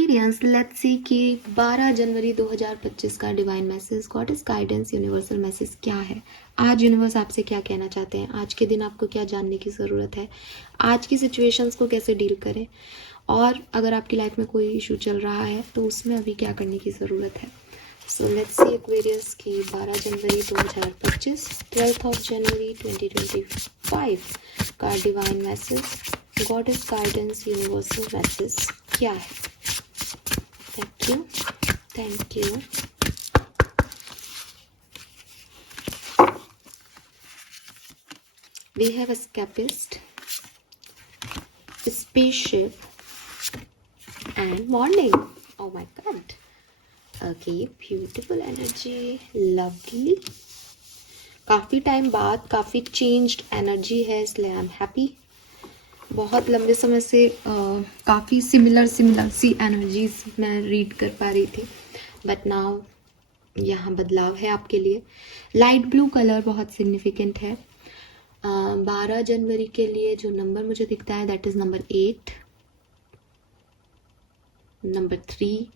Aquarians, let's see कि 12 जनवरी 2025 का divine message, God is guidance, universal message क्या है। आज यूनिवर्स आपसे क्या कहना चाहते हैं, आज के दिन आपको क्या जानने की ज़रूरत है, आज की सिचुएशंस को कैसे डील करें, और अगर आपकी लाइफ में कोई इशू चल रहा है तो उसमें अभी क्या करने की ज़रूरत है। सो लेट्स सी एक्वेरियंस की 12 जनवरी 2025, 12 ऑफ जनवरी 2025 का divine message, God is guidance, universal message क्या है। Thank you, thank you. We have escapist, spaceship and morning. Oh my god. Okay, beautiful energy, lovely. काफ़ी टाइम बाद काफ़ी changed energy है, इसलिए I am happy. बहुत लंबे समय से काफ़ी सिमिलर सी एनर्जीज मैं रीड कर पा रही थी, बट नाउ यहाँ बदलाव है आपके लिए। लाइट ब्लू कलर बहुत सिग्निफिकेंट है। 12 जनवरी के लिए जो नंबर मुझे दिखता है दैट इज़ नंबर 8, नंबर 3,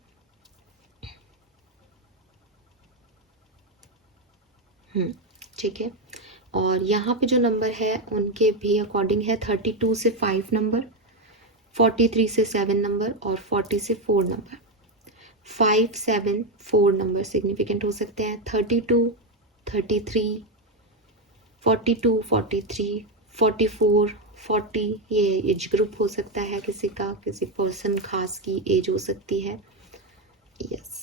ठीक है। और यहाँ पे जो नंबर है उनके भी अकॉर्डिंग है 32 से 5 नंबर, 43 से 7 नंबर और 40 से 4 नंबर। 5, 7, 4 नंबर सिग्निफिकेंट हो सकते हैं। 32, 33, 42, 43, 44, 40 ये एज ग्रुप हो सकता है किसी का, किसी पर्सन खास की एज हो सकती है। यस,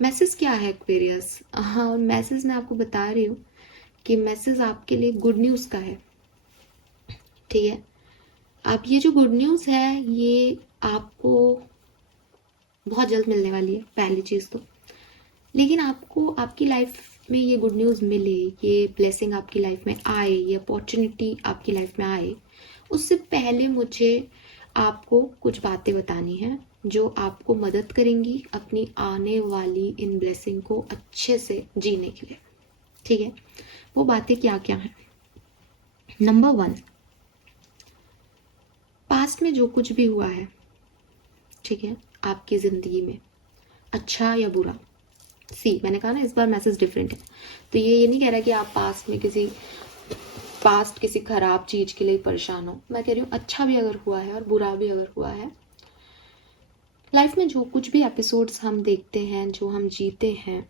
मैसेज क्या है एक्वेरियस? हाँ, मैसेज मैं आपको बता रही हूँ कि मैसेज आपके लिए गुड न्यूज़ का है, ठीक है। अब ये जो गुड न्यूज़ है ये आपको बहुत जल्द मिलने वाली है, पहली चीज़ तो। लेकिन आपको आपकी लाइफ में ये गुड न्यूज़ मिले, ये ब्लेसिंग आपकी लाइफ में आए, ये अपॉर्चुनिटी आपकी लाइफ में आए, उससे पहले मुझे आपको कुछ बातें बतानी हैं जो आपको मदद करेंगी अपनी आने वाली इन ब्लेसिंग को अच्छे से जीने के लिए, ठीक है। वो बातें क्या क्या हैं? नंबर 1, पास्ट में जो कुछ भी हुआ है, ठीक है, आपकी ज़िंदगी में, अच्छा या बुरा। सी, मैंने कहा ना इस बार मैसेज डिफरेंट है, तो ये नहीं कह रहा कि आप पास्ट किसी खराब चीज़ के लिए परेशान हो। मैं कह रही हूँ अच्छा भी अगर हुआ है और बुरा भी अगर हुआ है, लाइफ में जो कुछ भी एपिसोड्स हम देखते हैं, जो हम जीते हैं,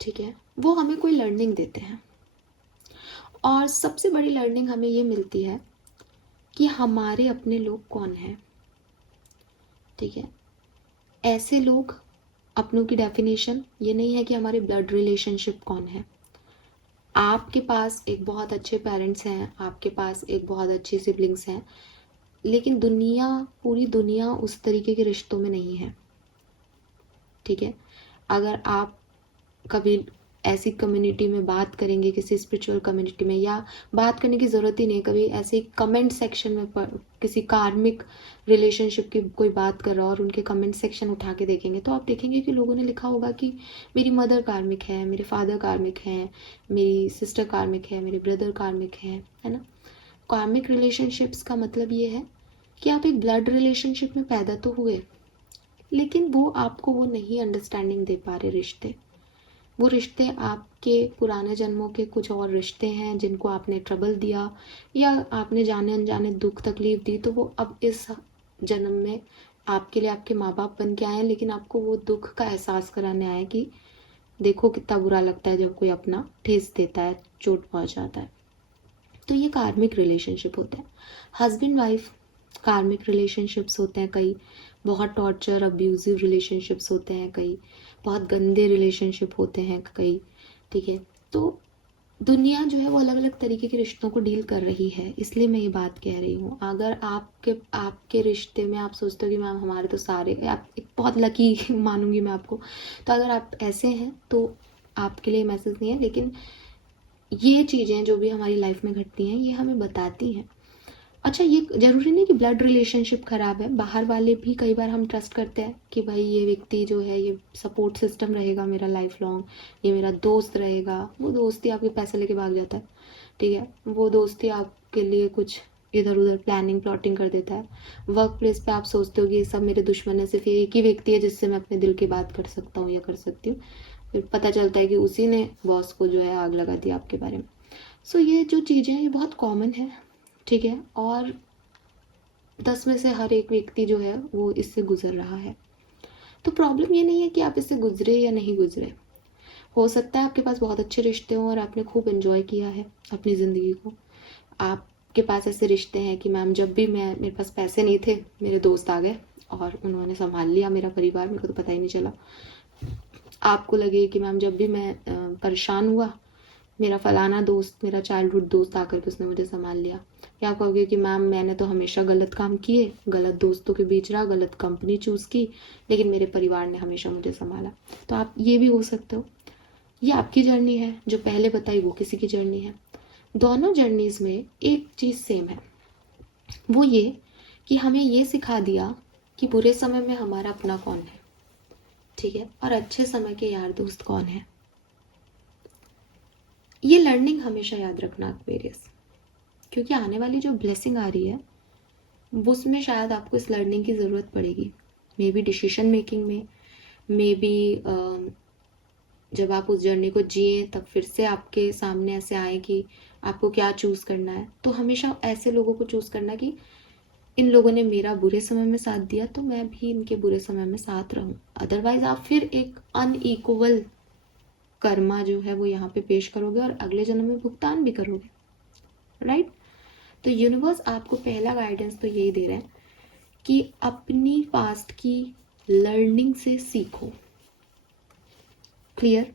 ठीक है, वो हमें कोई लर्निंग देते हैं। और सबसे बड़ी लर्निंग हमें ये मिलती है कि हमारे अपने लोग कौन हैं, ठीक है। ऐसे लोग, अपनों की डेफिनेशन ये नहीं है कि हमारे ब्लड रिलेशनशिप कौन है। आपके पास एक बहुत अच्छे पेरेंट्स हैं, आपके पास एक बहुत अच्छी सिबलिंग्स हैं, लेकिन पूरी दुनिया उस तरीके के रिश्तों में नहीं है, ठीक है। अगर आप कभी ऐसी कम्युनिटी में बात करेंगे, किसी स्पिरिचुअल कम्युनिटी में, या बात करने की ज़रूरत ही नहीं, कभी ऐसे कमेंट सेक्शन में किसी कार्मिक रिलेशनशिप की कोई बात कर रहा हो और उनके कमेंट सेक्शन उठा के देखेंगे तो आप देखेंगे कि लोगों ने लिखा होगा कि मेरी मदर कार्मिक है, मेरे फादर कार्मिक हैं, मेरी सिस्टर कार्मिक है, मेरे ब्रदर कार्मिक है ना। कार्मिक रिलेशनशिप्स का मतलब ये है कि आप एक ब्लड रिलेशनशिप में पैदा तो हुए, लेकिन वो आपको वो नहीं अंडरस्टैंडिंग दे पा रहे रिश्ते। वो रिश्ते आपके पुराने जन्मों के कुछ और रिश्ते हैं जिनको आपने ट्रबल दिया या आपने जाने अनजाने दुख तकलीफ दी, तो वो अब इस जन्म में आपके लिए आपके माँ बाप बन के आए हैं, लेकिन आपको वो दुख का एहसास कराने आए कि देखो कितना बुरा लगता है जब कोई अपना ठेस देता है, चोट पहुँचाता है। तो ये कार्मिक रिलेशनशिप होते हैं। हस्बैंड वाइफ कार्मिक रिलेशनशिप्स होते हैं कई, बहुत टॉर्चर अब्यूजिव रिलेशनशिप्स होते हैं कई, बहुत गंदे रिलेशनशिप होते हैं कई, ठीक है। तो दुनिया जो है वो अलग अलग तरीके के रिश्तों को डील कर रही है, इसलिए मैं ये बात कह रही हूँ। अगर आपके रिश्ते में आप सोचते हो कि मैम हमारे तो सारे, आप एक बहुत लकी मानूंगी मैं आपको, तो अगर आप ऐसे हैं तो आपके लिए मैसेज नहीं है। लेकिन ये चीज़ें जो भी हमारी लाइफ में घटती हैं ये हमें बताती हैं। अच्छा, ये ज़रूरी नहीं कि ब्लड रिलेशनशिप ख़राब है, बाहर वाले भी कई बार हम ट्रस्ट करते हैं कि भाई ये व्यक्ति जो है ये सपोर्ट सिस्टम रहेगा मेरा लाइफ लॉन्ग, ये मेरा दोस्त रहेगा। वो दोस्ती आपके पैसे लेके भाग जाता है, ठीक है। वो दोस्ती आपके लिए कुछ इधर उधर प्लानिंग प्लॉटिंग कर देता है। वर्क प्लेस पे आप सोचते हो कि ये सब मेरे दुश्मन है, सिर्फ ये एक ही व्यक्ति है जिससे मैं अपने दिल की बात कर सकता हूँ या कर सकती हूँ। फिर पता चलता है कि उसी ने बॉस को जो है आग लगा दी आपके बारे में। सो ये जो चीज़ें हैं ये बहुत कॉमन है, ठीक है, और 10 में से हर एक व्यक्ति जो है वो इससे गुजर रहा है। तो प्रॉब्लम ये नहीं है कि आप इससे गुजरे या नहीं गुजरे। हो सकता है आपके पास बहुत अच्छे रिश्ते हों और आपने खूब एंजॉय किया है अपनी ज़िंदगी को। आपके पास ऐसे रिश्ते हैं कि मैम जब भी मेरे पास पैसे नहीं थे, मेरे दोस्त आ गए और उन्होंने संभाल लिया मेरा परिवार, मेरे को तो पता ही नहीं चला। आपको लगे कि मैम जब भी मैं परेशान हुआ, मेरा फलाना दोस्त, मेरा चाइल्डहुड दोस्त आकर के उसने मुझे संभाल लिया। या कहोगे कि मैम मैंने तो हमेशा गलत काम किए, गलत दोस्तों के बीच रहा, गलत कंपनी चूज़ की, लेकिन मेरे परिवार ने हमेशा मुझे संभाला। तो आप ये भी हो सकते हो। ये आपकी जर्नी है, जो पहले बताई वो किसी की जर्नी है। दोनों जर्नीज में एक चीज़ सेम है, वो ये कि हमें ये सिखा दिया कि बुरे समय में हमारा अपना कौन है, ठीक है, और अच्छे समय के यार दोस्त कौन है। ये लर्निंग हमेशा याद रखना एक्वेरियस, क्योंकि आने वाली जो ब्लेसिंग आ रही है उसमें शायद आपको इस लर्निंग की ज़रूरत पड़ेगी। मे बी डिसीजन मेकिंग में, मे बी जब आप उस जर्नी को जिए तब फिर से आपके सामने ऐसे आए कि आपको क्या चूज़ करना है। तो हमेशा ऐसे लोगों को चूज़ करना कि इन लोगों ने मेरा बुरे समय में साथ दिया तो मैं भी इनके बुरे समय में साथ रहूं। अदरवाइज आप फिर एक अनइक्वल कर्मा जो है वो यहाँ पे पेश करोगे और अगले जन्म में भुगतान भी करोगे, राइट। तो यूनिवर्स आपको पहला गाइडेंस तो यही दे रहा है कि अपनी पास्ट की लर्निंग से सीखो। क्लियर।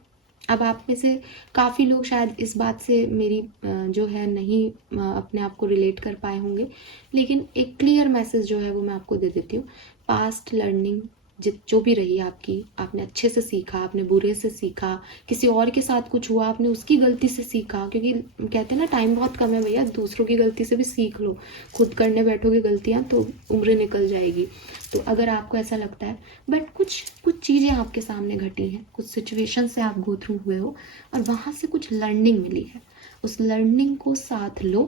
अब आप में से काफ़ी लोग शायद इस बात से मेरी जो है नहीं अपने आप को रिलेट कर पाए होंगे, लेकिन एक क्लियर मैसेज जो है वो मैं आपको दे देती हूँ। पास्ट लर्निंग जो भी रही आपकी, आपने अच्छे से सीखा, आपने बुरे से सीखा, किसी और के साथ कुछ हुआ आपने उसकी गलती से सीखा, क्योंकि कहते हैं ना टाइम बहुत कम है भैया, दूसरों की गलती से भी सीख लो। खुद करने बैठोगे गलतियाँ तो उम्र निकल जाएगी। तो अगर आपको ऐसा लगता है, बट कुछ चीज़ें आपके सामने घटी हैं, कुछ सिचुएशन से आप गो थ्रू हुए हो और वहाँ से कुछ लर्निंग मिली है, उस लर्निंग को साथ लो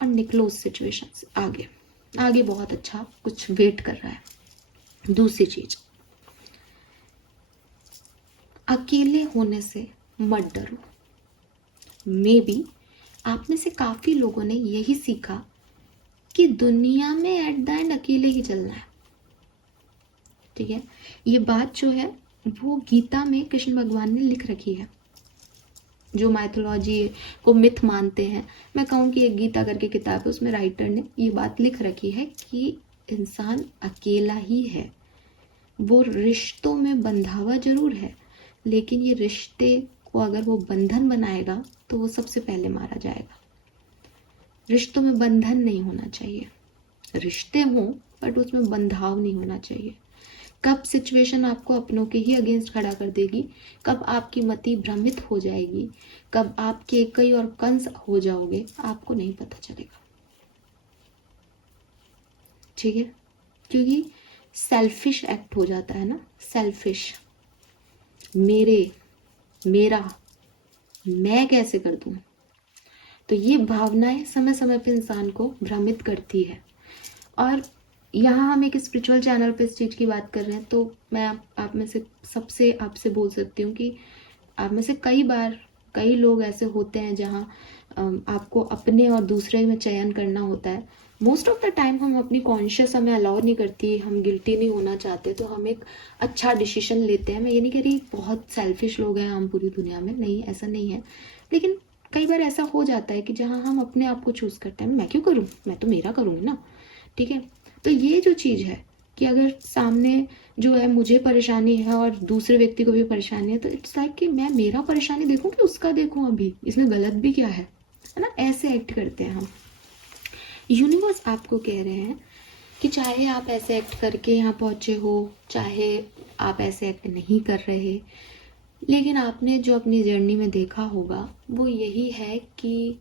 और निकलो उस सिचुएशन से आगे। आगे बहुत अच्छा कुछ वेट कर रहा है। दूसरी चीज़, अकेले होने से मत डरो। मे बी आप में से काफ़ी लोगों ने यही सीखा कि दुनिया में एट द एंड अकेले ही चलना है, ठीक है। ये बात जो है वो गीता में कृष्ण भगवान ने लिख रखी है। जो माइथोलॉजी को मिथ मानते हैं, मैं कहूँ कि एक गीता करके किताब है, उसमें राइटर ने ये बात लिख रखी है कि इंसान अकेला ही है। वो रिश्तों में बंधा हुआ जरूर है, लेकिन ये रिश्ते को अगर वो बंधन बनाएगा तो वो सबसे पहले मारा जाएगा। रिश्तों में बंधन नहीं होना चाहिए, रिश्ते हों बट उसमें बंधाव नहीं होना चाहिए। कब सिचुएशन आपको अपनों के ही अगेंस्ट खड़ा कर देगी, कब आपकी मति भ्रमित हो जाएगी, कब आप केकई और कंस हो जाओगे, आपको नहीं पता चलेगा, ठीक है। क्योंकि सेल्फिश एक्ट हो जाता है ना, सेल्फिश, मेरा, मैं कैसे कर दूं। तो ये भावनाएं समय समय पे इंसान को भ्रमित करती है। और यहाँ हम एक स्पिरिचुअल चैनल पे इस चीज़ की बात कर रहे हैं, तो मैं आप में से सबसे आपसे बोल सकती हूँ कि आप में से कई लोग ऐसे होते हैं जहाँ आपको अपने और दूसरे में चयन करना होता है। मोस्ट ऑफ द टाइम हम अपनी कॉन्शियस हमें अलाउ नहीं करती, हम गिल्टी नहीं होना चाहते, तो हम एक अच्छा डिसीजन लेते हैं। मैं ये नहीं कह रही बहुत सेल्फिश लोग हैं हम पूरी दुनिया में, नहीं, ऐसा नहीं है, लेकिन कई बार ऐसा हो जाता है कि जहाँ हम अपने आप को चूज़ करते हैं, मैं क्यों करूँ, मैं तो मेरा करूँगी ना, ठीक है। तो ये जो चीज़ है कि अगर सामने जो है मुझे परेशानी है और दूसरे व्यक्ति को भी परेशानी है, तो इट्स लाइक कि मैं मेरा परेशानी देखूं कि उसका देखूं, अभी इसमें गलत भी क्या है ना। ऐसे एक्ट करते हैं हम। यूनिवर्स आपको कह रहे हैं कि चाहे आप ऐसे एक्ट करके यहाँ पहुँचे हो, चाहे आप ऐसे एक्ट नहीं कर रहे, लेकिन आपने जो अपनी जर्नी में देखा होगा वो यही है कि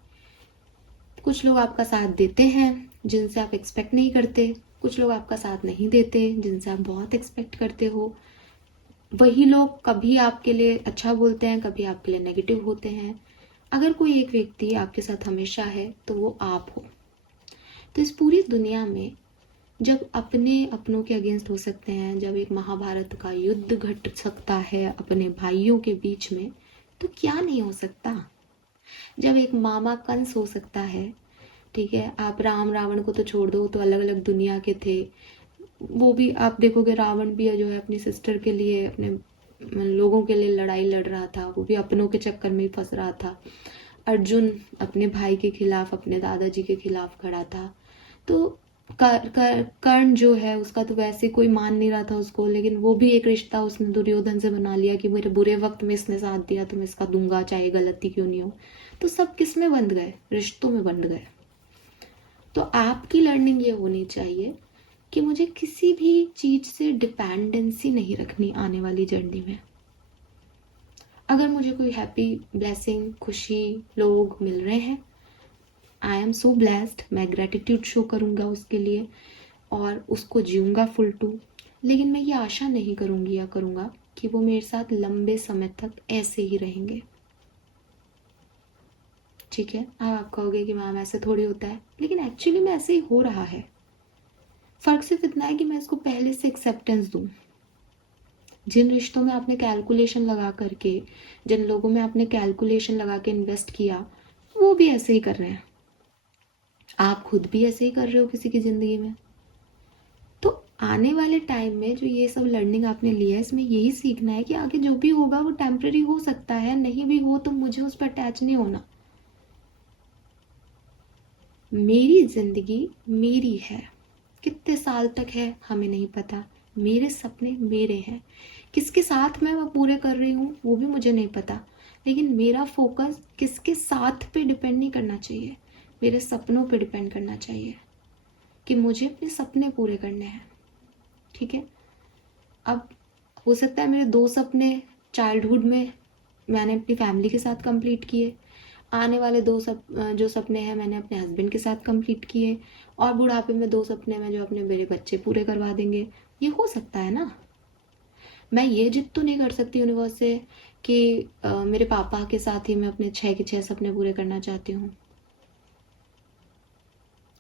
कुछ लोग आपका साथ देते हैं जिनसे आप एक्सपेक्ट नहीं करते, कुछ लोग आपका साथ नहीं देते जिनसे आप बहुत एक्सपेक्ट करते हो। वही लोग कभी आपके लिए अच्छा बोलते हैं, कभी आपके लिए नेगेटिव होते हैं। अगर कोई एक व्यक्ति आपके साथ हमेशा है तो वो आप हो, तो इस पूरी दुनिया में जब अपने अपनों के अगेंस्ट हो सकते हैं, जब एक महाभारत का युद्ध घट सकता है अपने भाइयों के बीच में, तो क्या नहीं हो सकता। जब एक मामा कंस हो सकता है, ठीक है, आप राम रावण को तो छोड़ दो, तो अलग अलग दुनिया के थे, वो भी आप देखोगे रावण भी जो है अपनी सिस्टर के लिए, अपने लोगों के लिए लड़ाई लड़ रहा था, वो भी अपनों के चक्कर में ही फंस रहा था। अर्जुन अपने भाई के खिलाफ, अपने दादाजी के खिलाफ खड़ा था। तो कर्ण जो है उसका तो वैसे कोई मान नहीं रहा था उसको, लेकिन वो भी एक रिश्ता उसने दुर्योधन से बना लिया कि मेरे बुरे वक्त में इसने साथ दिया तो मैं इसका दूंगा, चाहे गलती क्यों नहीं हो। तो सब किस में बंध गए? रिश्तों में बंध गए। तो आपकी लर्निंग ये होनी चाहिए कि मुझे किसी भी चीज से डिपेंडेंसी नहीं रखनी आने वाली जर्नी में। अगर मुझे कोई हैप्पी, ब्लेसिंग, खुशी, लोग मिल रहे हैं, आई एम सो ब्लेस्ड, मैं ग्रेटिट्यूड शो करूँगा उसके लिए और उसको जीऊँगा फुल टू। लेकिन मैं ये आशा नहीं करूँगी या करूँगा कि वो मेरे साथ लंबे समय तक ऐसे ही रहेंगे। ठीक है, आप कहोगे कि मैम ऐसे थोड़ी होता है, लेकिन एक्चुअली में ऐसे ही हो रहा है। फ़र्क सिर्फ इतना है कि मैं इसको पहले से एक्सेप्टेंस दूँ। जिन रिश्तों में आपने कैलकुलेशन लगा करके, जिन लोगों में आपने कैलकुलेशन लगा के इन्वेस्ट किया, वो भी ऐसे ही कर रहे हैं। आप खुद भी ऐसे ही कर रहे हो किसी की ज़िंदगी में। तो आने वाले टाइम में जो ये सब लर्निंग आपने लिया है, इसमें यही सीखना है कि आगे जो भी होगा वो टेम्पररी हो सकता है, नहीं भी हो तो मुझे उस पर अटैच नहीं होना। मेरी ज़िंदगी मेरी है, कितने साल तक है हमें नहीं पता। मेरे सपने मेरे हैं, किसके साथ मैं वो पूरे कर रही हूँ वो भी मुझे नहीं पता। लेकिन मेरा फोकस किसके साथ पे डिपेंड नहीं करना चाहिए, मेरे सपनों पे डिपेंड करना चाहिए कि मुझे अपने सपने पूरे करने हैं। ठीक है, अब हो सकता है मेरे 2 सपने चाइल्डहुड में मैंने अपनी फैमिली के साथ कंप्लीट किए, आने वाले जो सपने हैं मैंने अपने हस्बैंड के साथ कंप्लीट किए, और बुढ़ापे में 2 सपने में जो अपने मेरे बच्चे पूरे करवा देंगे। ये हो सकता है ना। मैं ये जिद तो नहीं कर सकती यूनिवर्स से कि मेरे पापा के साथ ही मैं अपने 6 के 6 सपने पूरे करना चाहती हूँ।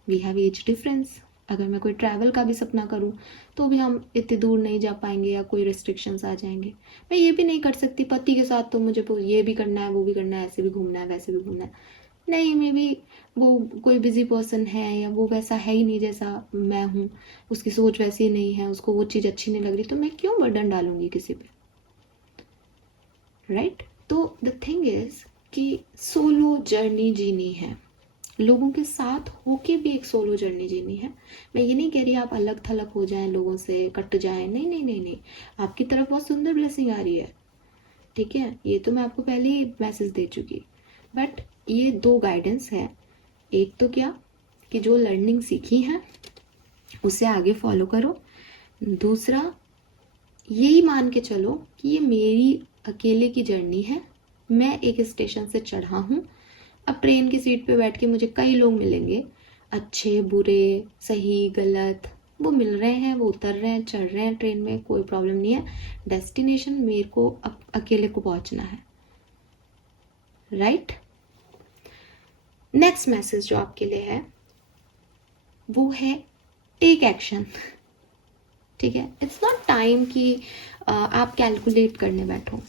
We have age difference. अगर मैं कोई ट्रैवल का भी सपना करूँ तो भी हम इतनी दूर नहीं जा पाएंगे या कोई रिस्ट्रिक्शंस आ जाएंगे। मैं ये भी नहीं कर सकती पति के साथ तो मुझे ये भी करना है, वो भी करना है, ऐसे भी घूमना है, वैसे भी घूमना है। नहीं, मे बी वो कोई बिजी पर्सन है या वो वैसा है ही नहीं जैसा मैं हूँ, उसकी सोच वैसी नहीं है, उसको वो चीज़ अच्छी नहीं लग रही, तो मैं क्यों बर्डन डालूंगी किसी पे, राइट। तो द थिंग इज कि सोलो जर्नी जीनी है, लोगों के साथ होके भी एक सोलो जर्नी जीनी है। मैं ये नहीं कह रही आप अलग थलग हो जाएं, लोगों से कट जाएं, नहीं नहीं नहीं नहीं, आपकी तरफ बहुत सुंदर ब्लेसिंग आ रही है। ठीक है, ये तो मैं आपको पहले ही मैसेज दे चुकी। बट ये 2 गाइडेंस है। एक तो क्या कि जो लर्निंग सीखी है उसे आगे फॉलो करो। दूसरा, यही मान के चलो कि ये मेरी अकेले की जर्नी है, मैं एक स्टेशन से चढ़ा हूँ, अब ट्रेन की सीट पे बैठ के मुझे कई लोग मिलेंगे, अच्छे बुरे सही गलत, वो मिल रहे हैं, वो उतर रहे हैं, चढ़ रहे हैं ट्रेन में, कोई प्रॉब्लम नहीं है। डेस्टिनेशन मेरे को अकेले को पहुंचना है, राइट। नेक्स्ट मैसेज जो आपके लिए है वो है टेक एक्शन। ठीक है, इट्स नॉट टाइम कि आप कैलकुलेट करने बैठो।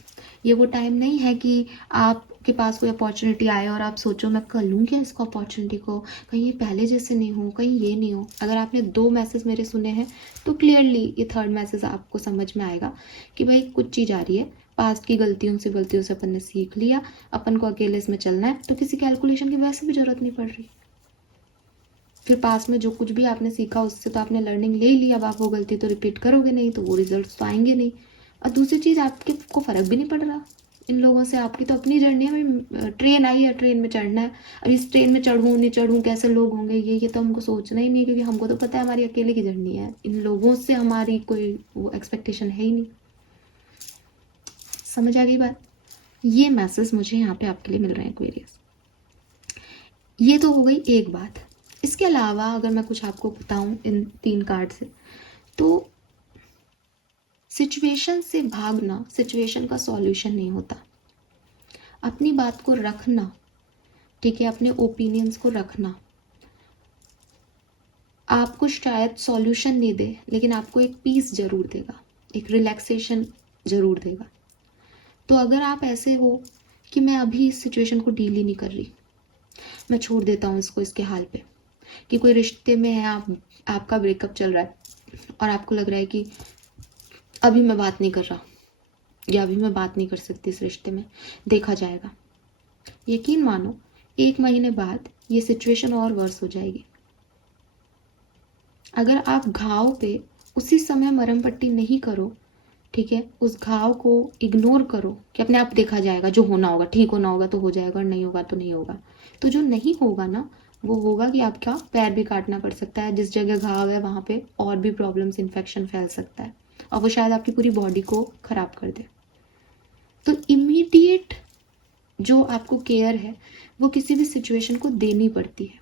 ये वो टाइम नहीं है कि आपके पास कोई अपॉर्चुनिटी आए और आप सोचो मैं कर लूँ क्या इसको, अपॉर्चुनिटी को, कहीं ये पहले जैसे नहीं हो, कहीं ये नहीं हो। अगर आपने 2 मैसेज मेरे सुने हैं तो क्लियरली ये 3rd मैसेज आपको समझ में आएगा कि भाई कुछ चीज़ आ रही है, पास्ट की गलतियों से अपन ने सीख लिया, अपन को अकेले इसमें चलना है, तो किसी कैलकुलेशन की वैसे भी जरूरत नहीं पड़ रही। फिर पास में जो कुछ भी आपने सीखा उससे तो आपने लर्निंग ले ली, अब आप वो गलती तो रिपीट करोगे नहीं, तो वो रिजल्ट्स तो आएंगे नहीं। और दूसरी चीज़ आपके को फ़र्क भी नहीं पड़ रहा इन लोगों से, आपकी तो अपनी जर्नी है भाई। ट्रेन आई है, ट्रेन में चढ़ना है, अब इस ट्रेन में चढ़ूँ नहीं चढ़ूँ, कैसे लोग होंगे, ये तो हमको सोचना ही नहीं, क्योंकि हमको तो पता है हमारी अकेले की जर्नी है, इन लोगों से हमारी कोई वो एक्सपेक्टेशन है ही नहीं। समझ आ गई बात। ये मैसेज मुझे यहाँ पे आपके लिए मिल रहे हैं एक्वेरियस। ये तो हो गई एक बात। इसके अलावा अगर मैं कुछ आपको बताऊं इन 3 कार्ड से, तो सिचुएशन से भागना सिचुएशन का सॉल्यूशन नहीं होता। अपनी बात को रखना, ठीक है, अपने ओपिनियंस को रखना, आपको शायद सॉल्यूशन नहीं दे, लेकिन आपको एक पीस जरूर देगा, एक रिलैक्सेशन जरूर देगा। तो अगर आप ऐसे हो कि मैं अभी इस सिचुएशन को डील ही नहीं कर रही, मैं छोड़ देता हूँ इसको इसके हाल पे, कि कोई रिश्ते में है आप, आपका ब्रेकअप चल रहा है और आपको लग रहा है कि अभी मैं बात नहीं कर रहा या अभी मैं बात नहीं कर सकती इस रिश्ते में, देखा जाएगा, यकीन मानो 1 महीने बाद ये सिचुएशन और वर्स हो जाएगी। अगर आप घाव पे उसी समय मरहम पट्टी नहीं करो, ठीक है, उस घाव को इग्नोर करो कि अपने आप देखा जाएगा, जो होना होगा, ठीक होना होगा तो हो जाएगा और नहीं होगा तो नहीं होगा, तो जो नहीं होगा ना वो होगा कि आपका पैर भी काटना पड़ सकता है, जिस जगह घाव है वहाँ पे और भी प्रॉब्लम्स, इन्फेक्शन फैल सकता है और वो शायद आपकी पूरी बॉडी को खराब कर दे। तो इमीडिएट जो आपको केयर है वो किसी भी सिचुएशन को देनी पड़ती है।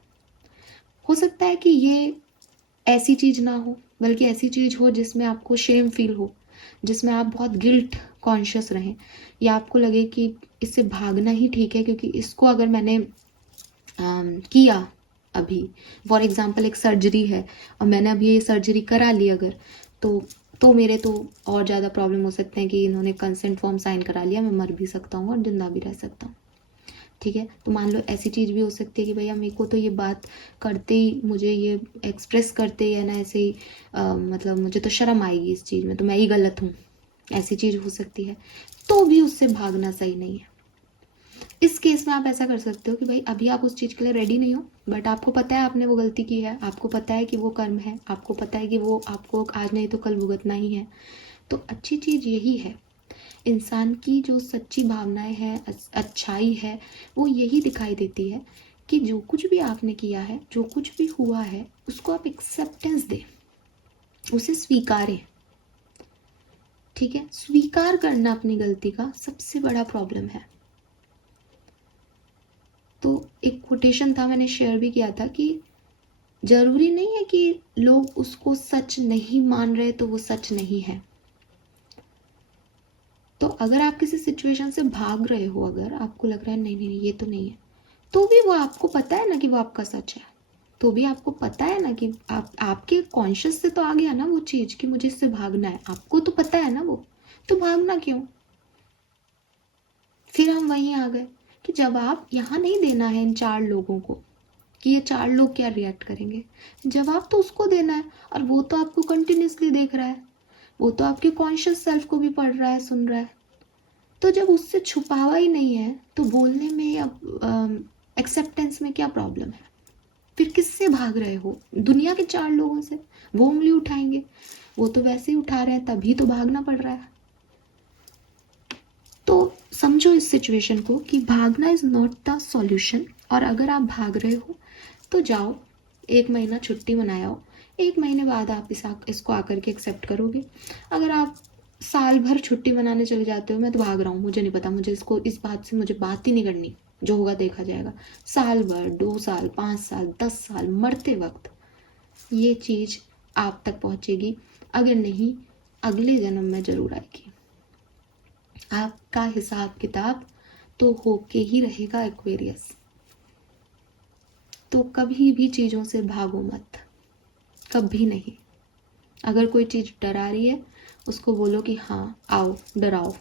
हो सकता है कि ये ऐसी चीज़ ना हो, बल्कि ऐसी चीज़ हो जिसमें आपको शेम फील हो, जिसमें आप बहुत गिल्ट कॉन्शियस रहें, या आपको लगे कि इससे भागना ही ठीक है, क्योंकि इसको अगर मैंने किया अभी, फॉर एग्जांपल एक सर्जरी है और मैंने अभी ये सर्जरी करा ली अगर, तो मेरे तो और ज़्यादा प्रॉब्लम हो सकते हैं कि इन्होंने कंसेंट फॉर्म साइन करा लिया, मैं मर भी सकता हूँ और जिंदा भी रह सकता हूँ, ठीक है। तो मान लो ऐसी चीज़ भी हो सकती है कि भैया मेरे को तो ये बात करते ही, मुझे ये एक्सप्रेस करते ही है ना ऐसे ही मतलब मुझे तो शर्म आएगी इस चीज़ में, तो मैं ही गलत हूँ, ऐसी चीज़ हो सकती है। तो भी उससे भागना सही नहीं है। इस केस में आप ऐसा कर सकते हो कि भाई अभी आप उस चीज़ के लिए रेडी नहीं हो, बट आपको पता है आपने वो गलती की है, आपको पता है कि वो कर्म है, आपको पता है कि वो आपको आज नहीं तो कल भुगतना ही है। तो अच्छी चीज़ यही है, इंसान की जो सच्ची भावनाएं हैं, अच्छाई है, वो यही दिखाई देती है कि जो कुछ भी आपने किया है, जो कुछ भी हुआ है, उसको आप एक्सेप्टेंस दें, उसे स्वीकारें, ठीक है। स्वीकार करना अपनी गलती का सबसे बड़ा प्रॉब्लम है। तो एक कोटेशन था, मैंने शेयर भी किया था कि जरूरी नहीं है कि लोग उसको सच नहीं मान रहे तो वो सच नहीं है। तो अगर आप किसी सिचुएशन से भाग रहे हो, अगर आपको लग रहा है नहीं नहीं नहीं ये तो नहीं है, तो भी वो आपको पता है ना कि वो आपका सच है, तो भी आपको पता है ना कि आपके कॉन्शियस से तो आ गया ना वो चीज कि मुझे इससे भागना है, आपको तो पता है ना वो, तो भागना क्यों। फिर हम वहीं आ गए कि जवाब यहाँ नहीं देना है इन 4 लोगों को कि ये 4 लोग क्या रिएक्ट करेंगे, जवाब तो उसको देना है, और वो तो आपको कंटिन्यूसली देख रहा है, वो तो आपके कॉन्शियस सेल्फ को भी पढ़ रहा है, सुन रहा है। तो जब उससे छुपावा ही नहीं है तो बोलने में या एक्सेप्टेंस में क्या प्रॉब्लम है। फिर किससे भाग रहे हो, दुनिया के 4 लोगों से, वो उंगली उठाएंगे, वो तो वैसे ही उठा रहे हैं, तभी तो भागना पड़ रहा है। तो समझो इस सिचुएशन को कि भागना इज नॉट द सॉल्यूशन, और अगर आप भाग रहे हो तो जाओ 1 महीना छुट्टी मनाओ, 1 महीने बाद आप इसको आकर के एक्सेप्ट करोगे। अगर आप साल भर छुट्टी मनाने चले जाते हो, मैं तो भाग रहा हूँ, मुझे नहीं पता, मुझे इसको इस बात से मुझे बात ही नहीं करनी, जो होगा देखा जाएगा, साल भर, 2 साल, 5 साल, 10 साल, मरते वक्त ये चीज आप तक पहुंचेगी, अगर नहीं अगले जन्म में जरूर आएगी। आपका हिसाब किताब तो होके ही रहेगा एक्वेरियस। तो कभी भी चीजों से भागो मत, कभी नहीं। अगर कोई चीज डरा रही है उसको बोलो कि हाँ आओ डराओ,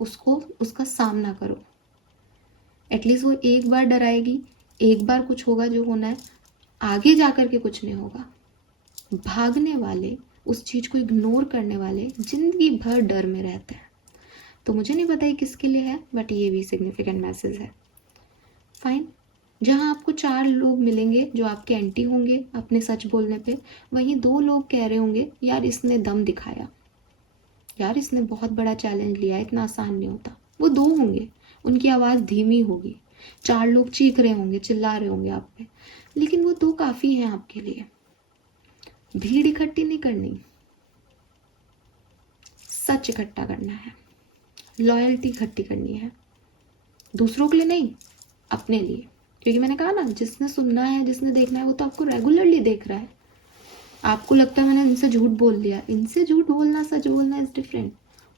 उसको उसका सामना करो। एटलीस्ट वो एक बार डराएगी, एक बार कुछ होगा जो होना है, आगे जाकर के कुछ नहीं होगा। भागने वाले, उस चीज को इग्नोर करने वाले जिंदगी भर डर में रहते हैं। तो मुझे नहीं पता ये किसके लिए है, बट ये भी सिग्निफिकेंट मैसेज है। फाइन, जहाँ आपको 4 लोग मिलेंगे जो आपके एंटी होंगे अपने सच बोलने पे, वहीं 2 लोग कह रहे होंगे यार इसने दम दिखाया, यार इसने बहुत बड़ा चैलेंज लिया, इतना आसान नहीं होता। वो 2 होंगे, उनकी आवाज़ धीमी होगी, 4 लोग चीख रहे होंगे, चिल्ला रहे होंगे आप पे, लेकिन वो 2 काफ़ी हैं आपके लिए। भीड़ इकट्ठी नहीं करनी, सच इकट्ठा करना है, लॉयल्टी इकट्ठी करनी है, दूसरों के लिए नहीं, अपने लिए। क्योंकि मैंने कहा ना, जिसने सुनना है, जिसने देखना है, वो तो आपको रेगुलरली देख रहा है। आपको लगता है मैंने इनसे झूठ बोल लिया, इनसे झूठ बोलना सच बोलना इज डिफरेंट,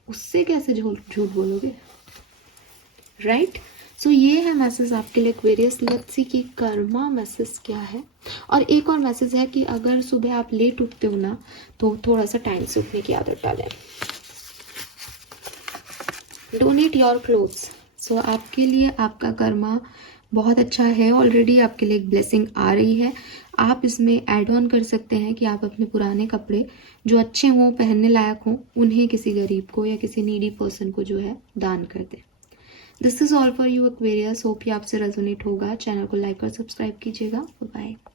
उससे कैसे झूठ बोलोगे, राइट। सो ये है मैसेज आपके लिए एक्वेरियस। लेट्स सी कि कर्मा मैसेज क्या है। और एक और मैसेज है कि अगर सुबह आप लेट उठते हो ना, तो थोड़ा सा टाइम से उठने की आदत डालें। Donate your clothes. सो आपके लिए आपका कर्मा बहुत अच्छा है, ऑलरेडी आपके लिए एक ब्लेसिंग आ रही है। आप इसमें ऐड ऑन कर सकते हैं कि आप अपने पुराने कपड़े जो अच्छे हों, पहनने लायक हों, उन्हें किसी गरीब को या किसी नीडी पर्सन को जो है दान कर दें। This is all for you Aquarius. Hope ये आपसे रेजोनेट होगा। चैनल को लाइक और सब्सक्राइब कीजिएगा। बाय।